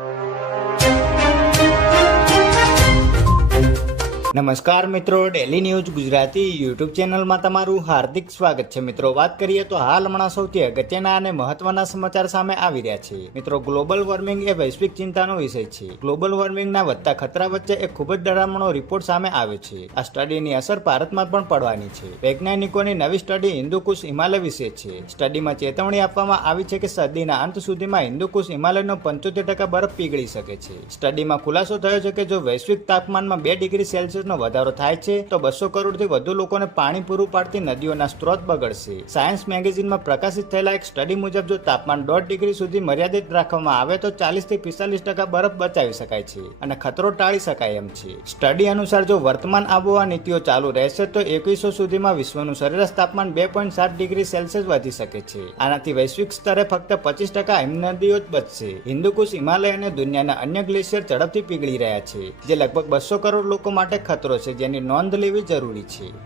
you. નમસ્કાર મિત્રો daily news Gujarati YouTube ચેનલમાં તમારું હાર્દિક સ્વાગત છે. મિત્રો, વાત કરીએ તો હાલ હમણાં સૌથી અગત્યના અને મહત્વના સમાચાર સામે આવી રહ્યા છે. મિત્રો ગ્લોબલ વોર્મિંગ એ વૈશ્વિક ચિંતાનો વિષય છે. ગ્લોબલ વોર્મિંગના વધતા ખતરા વચ્ચે એક ખૂબ જ ડરામણો રિપોર્ટ સામે આવ્યો છે. આ સ્ટડીની અસર ભારતમાં પણ પડવાની છે. વૈજ્ઞાનિકોની નવી સ્ટડી હિન્દુકુશ હિમાલય વિશે છે. સ્ટડીમાં ચેતવણી આપવામાં આવી છે કે સદીના અંત સુધીમાં હિન્દુકુશ હિમાલયનો પંચોતેર ટકા બરફ પીગળી શકે છે. સ્ટડીમાં ખુલાસો થયો છે કે જો વૈશ્વિક તાપમાનમાં બે ડિગ્રી સેલ્સિયસનો વધારો થાય છે, તો બસો કરોડથી વધુ લોકોને પાણી પૂરું પાડતી નદીઓના સ્ત્રોત બગડશે. સાયન્સ મેગેઝિનમાં પ્રકાશિત થયેલા એક સ્ટડી મુજબ, જો તાપમાન દોઢ ડિગ્રી સુધી મર્યાદિત રાખવામાં આવે, તો ચાલીસથી પિસ્તાલીસ ટકા બરફ બચાવી શકાય છે અને ખતરો ટાળી શકાય એમ છે. સ્ટડી અનુસાર, જો વર્તમાન આબોહવા નીતિઓ ચાલુ રહેશે, તો એકવીસો સુધીમાં વિશ્વનું સરેરાશ તાપમાન બે પોઈન્ટ સાત ડિગ્રી સેલ્સિયસ વધી શકે છે. આનાથી વૈશ્વિક સ્તરે ફક્ત પચીસ ટકા હિમનદીઓ જ બચશે. હિન્દુકુશ હિમાલય અને દુનિયાના અન્ય ગ્લેશિયર ઝડપથી પીગળી રહ્યા છે, જે લગભગ બસો કરોડ લોકો માટે ખતરો છે જેની નોંધ લેવી જરૂરી છે.